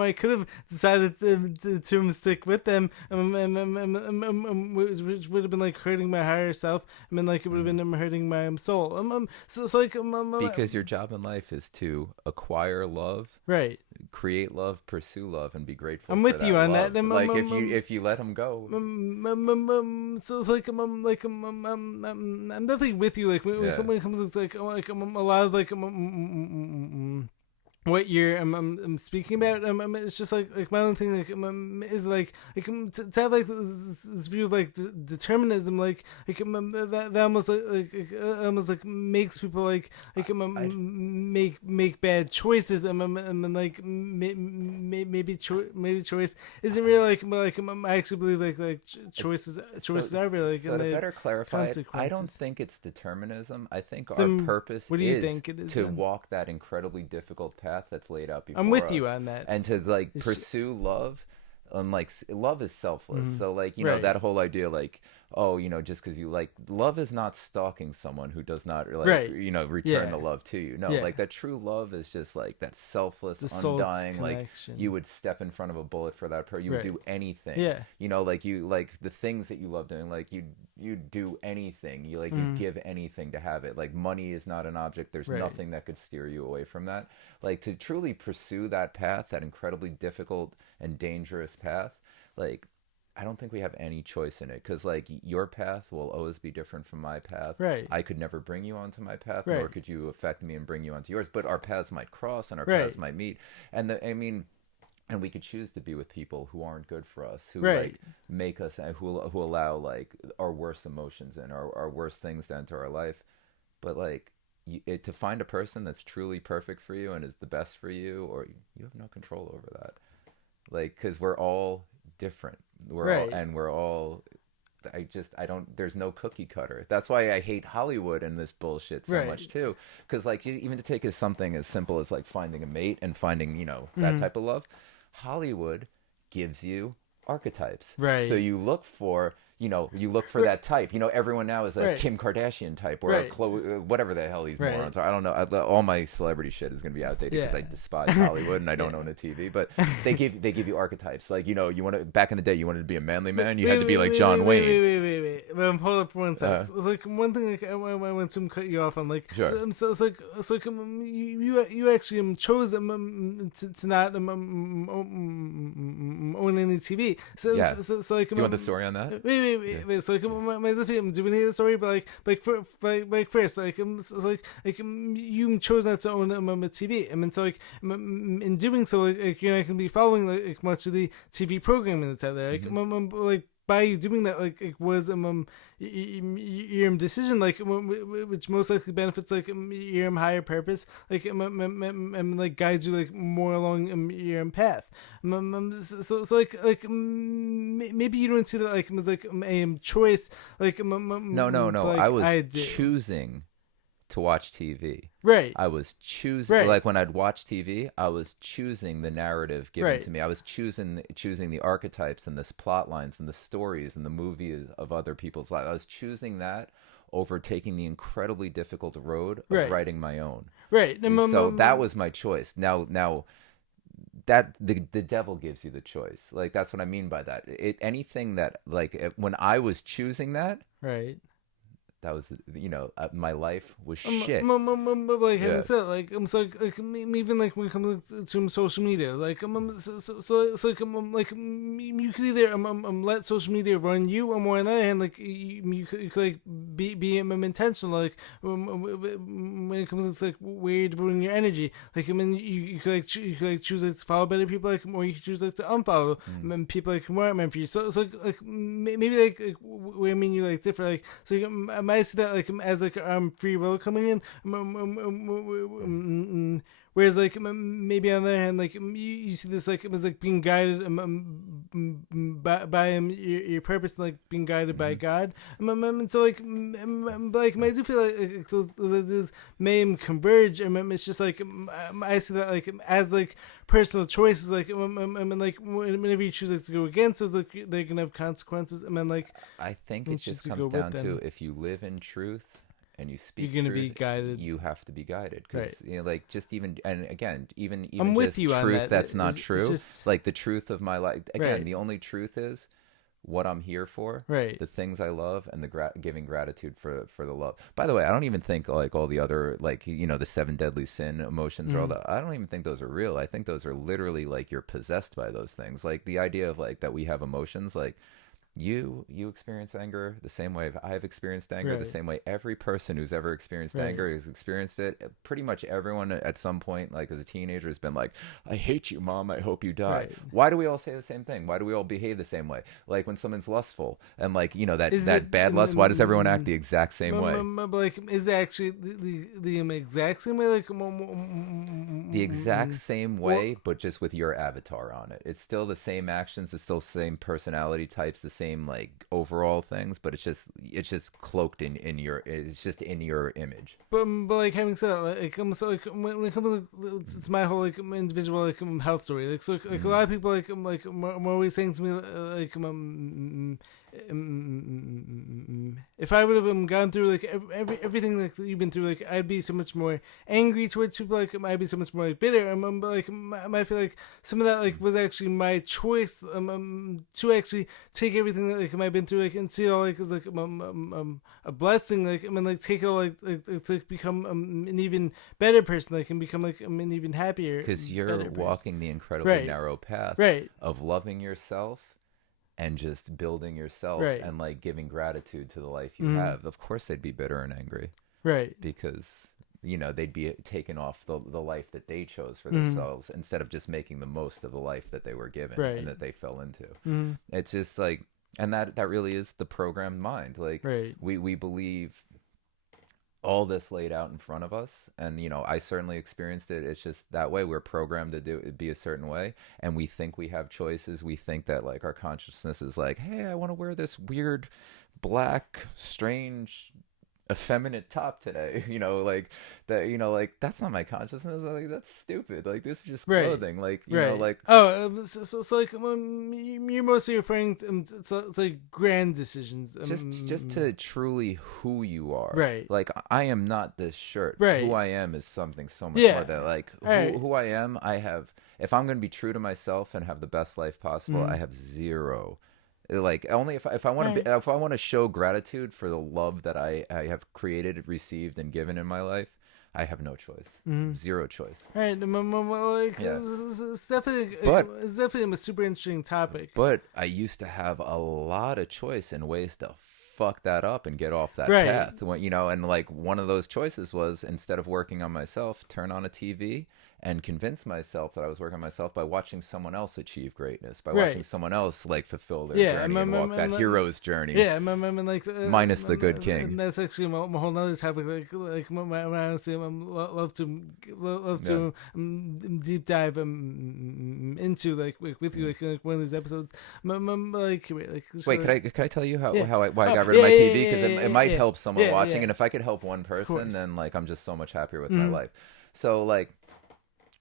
I could have decided to stick with them, which would have been like hurting my higher self. I mean, like it would have been hurting my soul. So like because your job in life is to acquire love, right? Create love, pursue love, and be grateful. I'm with you on love. that. Like if you let them go, so it's like I'm definitely with you. Like when it comes to like a lot of like what you're speaking about. It's just like my own thing. Like is like to have like this view of like determinism. Like that almost almost like makes people like make bad choices. And like maybe choice isn't really like I actually believe like choices are really like. So to better clarify it, I don't think it's determinism. I think our purpose is to walk that incredibly difficult path that's laid out before us. I'm with you on that. And to like pursue love. And like love is selfless. So like, you know, that whole idea like, oh, you know, just because you like love is not stalking someone who does not like you know, return the love to you. No, like that true love is just like that selfless, undying, like you would step in front of a bullet for that person. You would do anything. You know, like you like the things that you love doing, like you do anything. You like you give anything to have it. Like money is not an object. There's nothing that could steer you away from that. Like to truly pursue that path, that incredibly difficult and dangerous path, like I don't think we have any choice in it, because like your path will always be different from my path. I could never bring you onto my path, nor could you affect me and bring you onto yours, but our paths might cross and our paths might meet. And and we could choose to be with people who aren't good for us, who like make us, who allow like our worst emotions and our worst things to enter our life. But like to find a person that's truly perfect for you and is the best for you, or you have no control over that. Like, because we're all different. We're all there's no cookie cutter. That's why I hate Hollywood and this bullshit so much too. Because like even to take something as simple as like finding a mate and finding, you know, that type of love, Hollywood gives you archetypes. So you look for, you know, you look for that type. You know, everyone now is a Kim Kardashian type or a Chloe, whatever the hell these morons are. I don't know. All my celebrity shit is going to be outdated because I despise Hollywood and I don't own a TV. But they give you archetypes. Like, you know, you want to, back in the day, you wanted to be a manly man. You had to be like John Wayne. Wait. Hold up for 1 second. It's like one thing. Like, I want to cut you off on. Like, so it's like you actually chose to not own any TV. So like, do you want the story on that? Wait. So like, I'm doing the story, but first, like, you chose not to own a TV. I mean, so like, in doing so, like you're not gonna be following like much of the TV programming that's out there. Like, like by you doing that, like it was your decision, like which most likely benefits like your higher purpose, like like guides you like more along your path. So like maybe you don't see that like as like a choice, like no. Like, I was choosing to watch TV. Right. I was choosing, like when I'd watch TV, I was choosing the narrative given to me. I was choosing the archetypes and the plot lines and the stories and the movies of other people's lives. I was choosing that over taking the incredibly difficult road of writing my own. Right. So that was my choice. Now that the devil gives you the choice. Like, that's what I mean by that. Anything that, like, when I was choosing that, that was, you know, my life was shit. Like having said, like so, like even like when it comes to social media, like like you could either let social media run you, or on the other hand, like you could like be intentional, like when it comes to like where you're devoting your energy. Like, I mean, you could like choose like to follow better people, like, or you could choose like to unfollow people like who aren't meant for you. So like maybe like where I mean you like differ, like so. I see that like as like free will coming in, whereas like maybe on the other hand, like you see this like as like being guided by your purpose, and like being guided by God. And so like I do feel like those ideas may converge. It's just like I see that like as like personal choices, like like whenever you choose like to go against those, like they're gonna have consequences. And then like I think it just comes down to, if you live in truth and you speak, you're gonna truth, be guided. You have to be guided, because you know, like, just even, and again, even I'm with just you on truth that. that's not true. Just, like the truth of my life. Again, the only truth is what I'm here for, the things I love, and the giving gratitude for the love. By the way, I don't even think like all the other, like, you know, the 7 deadly sin emotions or all that. I don't even think those are real. I think those are literally like you're possessed by those things. Like the idea of like that we have emotions, like you experience anger the same way I've experienced anger, the same way every person who's ever experienced anger has experienced it. Pretty much everyone at some point, like as a teenager, has been like, I hate you, Mom, I hope you die. Why do we all say the same thing? Why do we all behave the same way? Like when someone's lustful and like, you know, that bad lust, why does everyone act the exact same way? Like, is it actually the exact same way? Like the exact same way, but just with your avatar on it. It's still the same actions, it's still the same personality types, the same like overall things, but it's just cloaked in your, it's just in your image. But like having said that, like so like when it comes to my whole like individual like health story, like so like a lot of people like are always saying to me like if I would have gone through like everything like you've been through, like I'd be so much more angry towards people, like I'd be so much more like bitter. But like I feel like some of that like was actually my choice to actually take everything that like I've been through, like, and see it all like as like a blessing, like I mean like take it all like to become an even better person, like, and become like an even happier, because you're walking the incredibly narrow path of loving yourself and just building yourself and like giving gratitude to the life you have. Of course they'd be bitter and angry, because you know they'd be taken off the life that they chose for themselves, instead of just making the most of the life that they were given and that they fell into. It's just like, and that really is the programmed mind. Like we believe all this laid out in front of us, and you know I certainly experienced it. It's just that way we're programmed to be a certain way, and we think we have choices. We think that like our consciousness is like, hey, I want to wear this weird black strange effeminate top today, you know, like that, you know, like that's not my consciousness, like that's stupid, like this is just clothing, like you know, like so like you're mostly referring to it's like grand decisions, just to truly who you are, right? Like I am not this shirt, right? Who I am is something so much more than like who I am. I have, if I'm going to be true to myself and have the best life possible, I have zero. Like only if I want to if I want to show gratitude for the love that I have created, received, and given in my life, I have no choice, zero choice. Right, like it's definitely a super interesting topic. But I used to have a lot of choice in ways to fuck that up and get off that path. You know, and like one of those choices was, instead of working on myself, turn on a TV and convince myself that I was working on myself by watching someone else achieve greatness, by watching someone else like fulfill their journey and walk that hero's journey. Yeah, like minus the good king. And that's actually a whole other topic. Like honestly, love to deep dive into like with you like one of these episodes. Wait, can I tell you why I got rid of my TV? Because it might help someone watching, and if I could help one person, then like I'm just so much happier with my life. So like,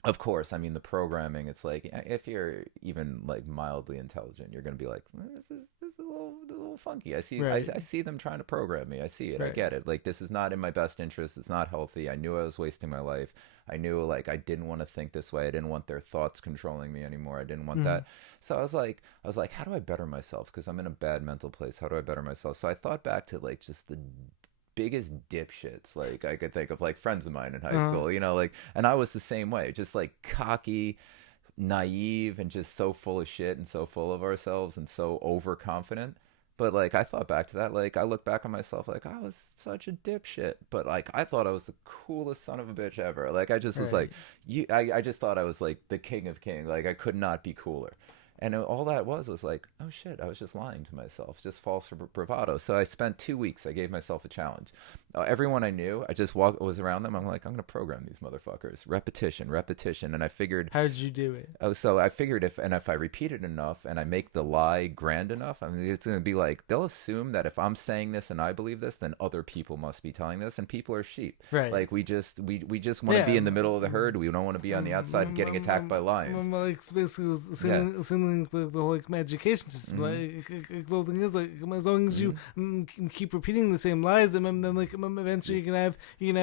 of course, I mean, the programming, it's like, if you're even like mildly intelligent, you're going to be like, this is a little funky. I see them trying to program me. I see it. I get it. Like, this is not in my best interest. It's not healthy. I knew I was wasting my life. I knew like I didn't want to think this way. I didn't want their thoughts controlling me anymore. I didn't want that. So I was like, how do I better myself? Because I'm in a bad mental place. How do I better myself? So I thought back to like just the biggest dipshits like I could think of, like friends of mine in high school, you know, like, and I was the same way, just like cocky, naive, and just so full of shit and so full of ourselves and so overconfident. But like I thought back to that, like I look back on myself like I was such a dipshit, but like I thought I was the coolest son of a bitch ever. Like I just was like, I just thought I was like the king of kings. Like I could not be cooler. And all that was like, oh shit, I was just lying to myself, just false bravado. So I spent 2 weeks, I gave myself a challenge. Everyone I knew, I just was around them. I'm like, I'm going to program these motherfuckers. Repetition. And I figured. How did you do it? Oh, so I figured if I repeat it enough and I make the lie grand enough, I mean, it's going to be like, they'll assume that if I'm saying this and I believe this, then other people must be telling this, and people are sheep. Right. Like we just want to be in the middle of the herd. We don't want to be on the outside getting attacked by lions. Like it's basically similar with the whole like, education system. Like the thing is, like, as long as you keep repeating the same lies, and then like eventually you can have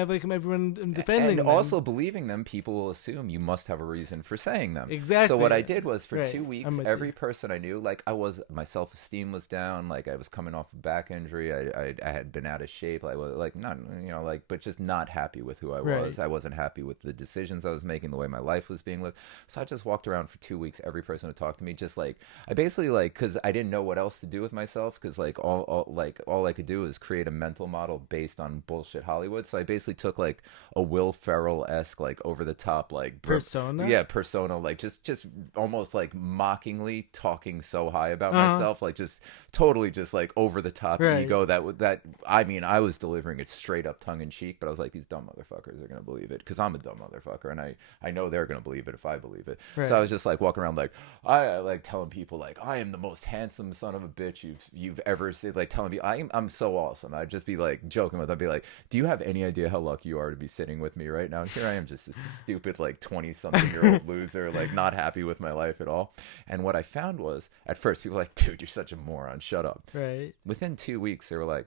like everyone defending and them. Also believing them, people will assume you must have a reason for saying them. Exactly. So what I did was for 2 weeks, every person I knew, like my self-esteem was down, like I was coming off a back injury, I had been out of shape, I was like not, you know, like, but just not happy with who I was. I wasn't happy with the decisions I was making, the way my life was being lived. So I just walked around for 2 weeks, every person would talk to me, just like I basically like, because I didn't know what else to do with myself, because like all I could do is create a mental model based on bullshit Hollywood. So I basically took like a Will Ferrell-esque, like over the top, like persona, like just almost like mockingly talking so high about myself, like just totally just like over the top ego that I mean I was delivering it straight up tongue in cheek, but I was like, these dumb motherfuckers are gonna believe it because I'm a dumb motherfucker, and I know they're gonna believe it if I believe it. So I was just like walking around like I like telling people like I am the most handsome son of a bitch you've ever seen, like telling me I'm so awesome. I'd just be like joking with them, I'd be like, do you have any idea how lucky you are to be sitting with me right now? And here I am, just a stupid like 20-something-year-old loser, like not happy with my life at all. And what I found was, at first people were like, dude, you're such a moron, shut up. Right. Within 2 weeks they were like,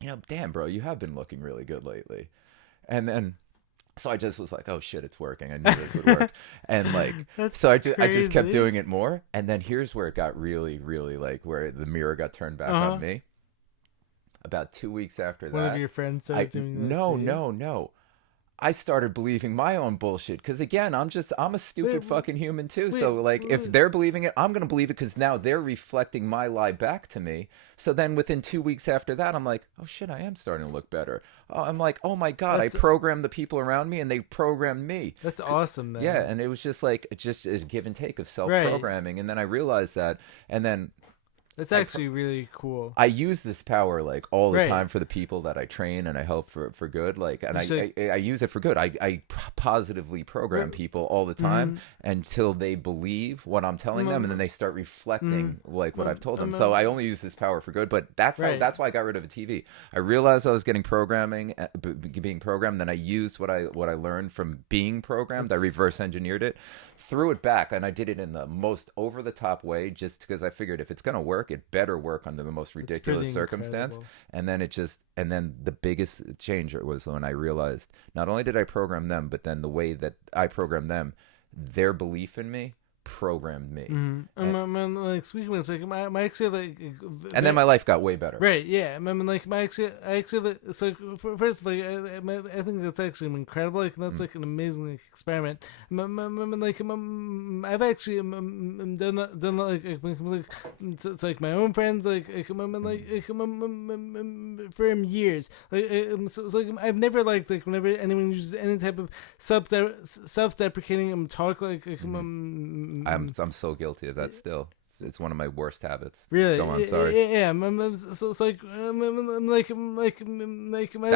you know, damn bro, you have been looking really good lately. And then so I just was like, oh shit, it's working. I knew this would work. And like, so I just kept doing it more. And then here's where it got really, really like where the mirror got turned back on me. About 2 weeks after that, one of your friends started doing that No. I started believing my own bullshit. Because again, I'm a stupid fucking human too. So like, if they're believing it, I'm going to believe it because now they're reflecting my lie back to me. So then within 2 weeks after that, I'm like, oh shit, I am starting to look better. I'm like, oh my God, I programmed the people around me and they programmed me. That's awesome then. Yeah, and it was just like, just a give and take of self-programming. And then I realized that, and then That's actually really cool. I use this power like all the time for the people that I train and I help for good. Like, and I use it for good. I positively program people all the time until they believe what I'm telling them, and then they start reflecting like what I've told them. So I only use this power for good. But that's why I got rid of a TV. I realized I was getting being programmed. Then I used what I learned from being programmed. I reverse engineered it, threw it back, and I did it in the most over the top way, just because I figured if it's gonna work, it better work under the most ridiculous circumstance. Incredible. And then the biggest change was when I realized not only did I program them, but then the way that I programmed them, their belief in me programmed me. Like speaking of, it's like my actually like, and then my life got way better. Right? Yeah. I mean, like I actually so first of all, I think that's actually incredible. Like that's like an amazing like, experiment. Like I've actually done that like when it comes like to like my own friends like for years. So like I've never liked like whenever anyone uses any type of self-deprecating talk like. I'm so guilty of that still. It's one of my worst habits. Really? Go on, sorry. Yeah. So like, that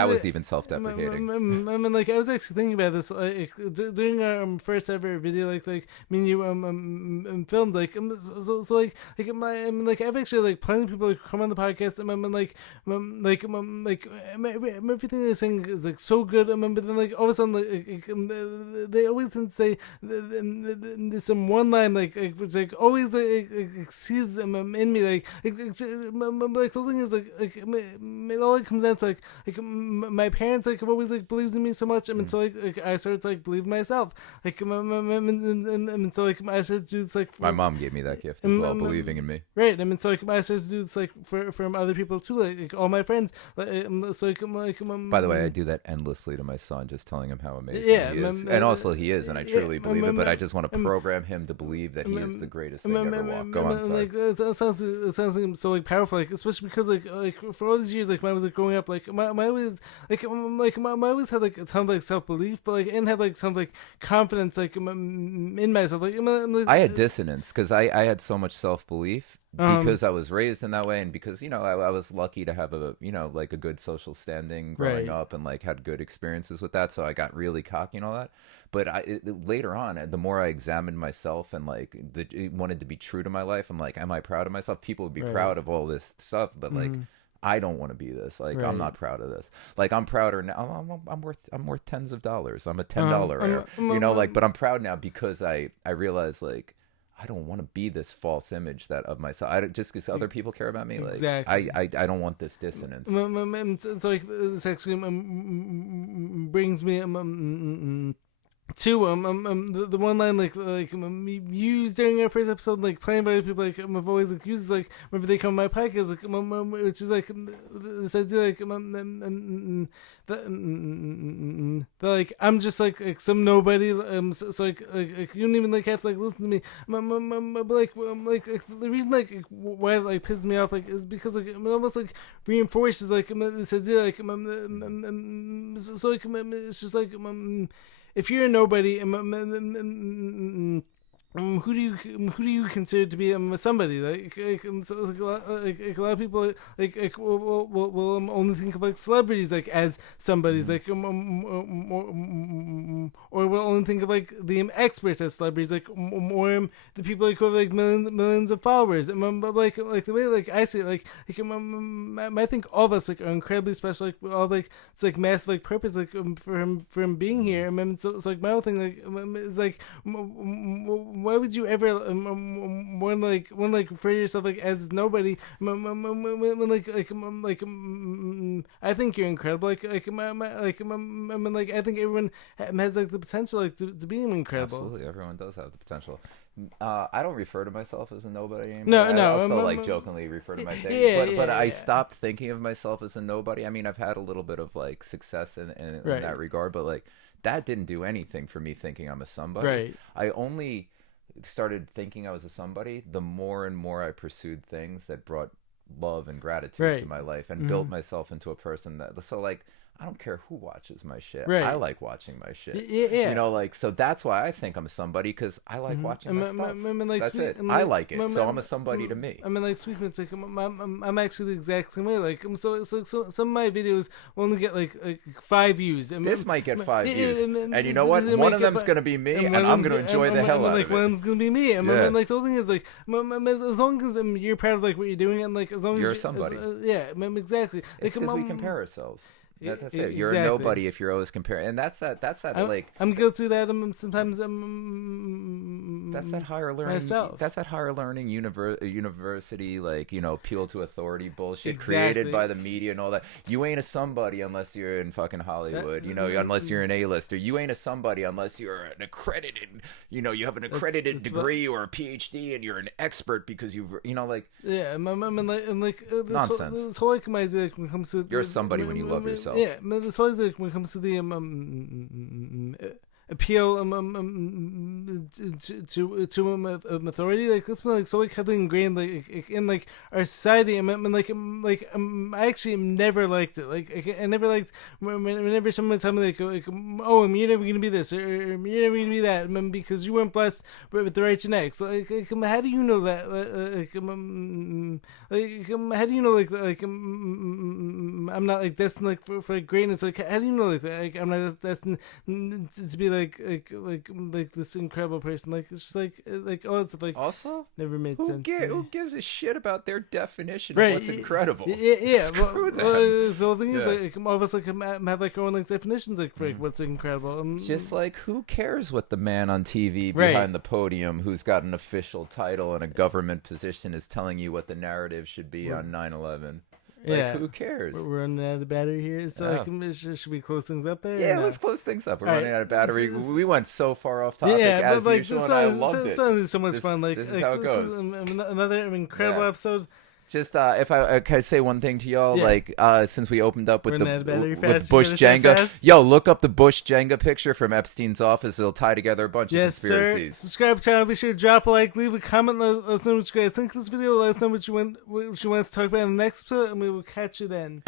was even self-deprecating. I mean, like, I was actually thinking about this, like, during our first ever video, like me and you, filmed, like, so like, I've actually, like, plenty of people like, come on the podcast, and everything they're saying is, like, so good, but then, like, all of a sudden, like, they always tend to say, there's some one line, like, which, like, always, exceeds in me, like the thing is, like it all comes down to, like my parents, like, have always, like, believed in me so much, so, like I started to, like, believe in myself, like, and so, like, I started to do this, like, my mom gave me that gift as well, believing in me. Right. So, like, I started to do this, like, for other people too, like all my friends, so, like, by the way, I do that endlessly to my son, just telling him how amazing he is, and also he is, and I truly believe it, but I just want to program him to believe that he is the greatest thing ever walked. Go on, like it sounds like so, like, powerful, like, especially because like for all these years, like, when I was, like, growing up, like my always like my always had, like, a ton of, like, self-belief, but, like, and had, like, ton of, like, confidence, like, in myself, like, I had dissonance because I had so much self-belief because I was raised in that way, and because, you know, I was lucky to have a, you know, like, a good social standing growing up, and, like, had good experiences with that, so I got really cocky and all that. But later on, the more I examined myself and, like, wanted to be true to my life, I'm like, am I proud of myself? People would be proud of all this stuff, but like, I don't want to be this. Like, I'm not proud of this. Like, I'm prouder now. I'm worth tens of dollars. I'm a $10 heir, you know, like, but I'm proud now because I realize, like, I don't want to be this false image that of myself. Just because other people care about me. Like, exactly. I don't want this dissonance. So, like, this actually brings me to the one line, like used during our first episode, like, playing by people, like, I've always, like, used, like, whenever they come on my podcast, like, which is, like, this idea, like, like, I'm just, like some nobody, so like you don't even, like, have to, like, listen to me, but, like the reason, like, why it, like, pisses me off, like, is because, like, it almost, like, reinforces, like, this idea, like, so, like, it's just, like, if you're a nobody, who do you consider to be somebody? Like a lot of people will only think of, like, celebrities, like, as somebody's, like, or will only think of, like, the experts as celebrities, like, or the people, like, who have, like, millions of followers. But like the way, like, I see it, like I think all of us, like, are incredibly special. Like, all, like, it's, like, massive, like, purpose, like, for him being here. So like, my whole thing, like, is, like, why would you ever want to refer to yourself, like, as nobody? I think you're incredible. Like I think everyone has, like, the potential, like, to be incredible. Absolutely, everyone does have the potential. I don't refer to myself as a nobody anymore. No. I still, like, jokingly refer to my thing, but I stopped thinking of myself as a nobody. I mean, I've had a little bit of, like, success in that regard, but, like, that didn't do anything for me thinking I'm a somebody. Right. I only started thinking I was a somebody the more and more I pursued things that brought love and gratitude to my life, and built myself into a person that, so, like, I don't care who watches my shit. Right. I like watching my shit. Yeah. You know, like, so that's why I think I'm somebody, because I like watching my stuff. That's it. I like it, so I'm a somebody to me. I mean, like, speaking of, like, I'm actually the exact same way. Like, so some of my videos only get like 5 views. This might get 5 views, and you know what? One of them's gonna be me, and I'm gonna enjoy the hell out of it. One of them's gonna be me, and like the whole thing is like, as long as you're proud of like what you're doing, and like as long as you're somebody, exactly. It's because we compare ourselves. That's it. You're a nobody if you're always comparing, and that's that. I'm guilty of that. Sometimes that's that higher learning. Myself. That's that higher learning university, like, you know, appeal to authority bullshit exactly. created by the media and all that. You ain't a somebody unless you're in fucking Hollywood. You know, unless you're an A-lister. You ain't a somebody unless you're an accredited. You know, you have an accredited degree or a PhD, and you're an expert because you've, you know, like. Yeah, like nonsense. This whole like my idea, like, when it comes to you're somebody when you love yourself. Yeah, this whole like when it comes to the appeal to authority, like that's been like so like heavily ingrained like in like our society. I actually never liked it. Like I never liked whenever someone tell me like oh, you're never gonna be this, or you're never gonna be that, because you weren't blessed with the right genetics. Like how do you know that? How do you know like I'm not like destined like for greatness? Like how do you know like that? Like, I'm not destined to be like this incredible person. Like it's just like all that stuff like also never made sense. Who gives a shit about their definition right. of what's incredible? Yeah. Screw them. The whole thing is like all of us like have like our own like definitions like for like, what's incredible. Just like who cares what the man on TV behind the podium who's got an official title and a government position is telling you what the narrative should be on 9/11? Like, who cares? We're running out of battery here, so should we close things up there? Yeah, let's close things up. We're running out of battery. We went so far off topic as like, usual, and I loved it. This so much fun. Like, this is how it goes. Another incredible episode. Just if I can say one thing to y'all, like since we opened up with with Bush Jenga, look up the Bush Jenga picture from Epstein's office. It'll tie together a bunch of conspiracies. Sir. Subscribe to the channel. Be sure to drop a like, leave a comment, let us know what you guys think of this video. Let us know what you want us to talk about in the next episode, and we will catch you then.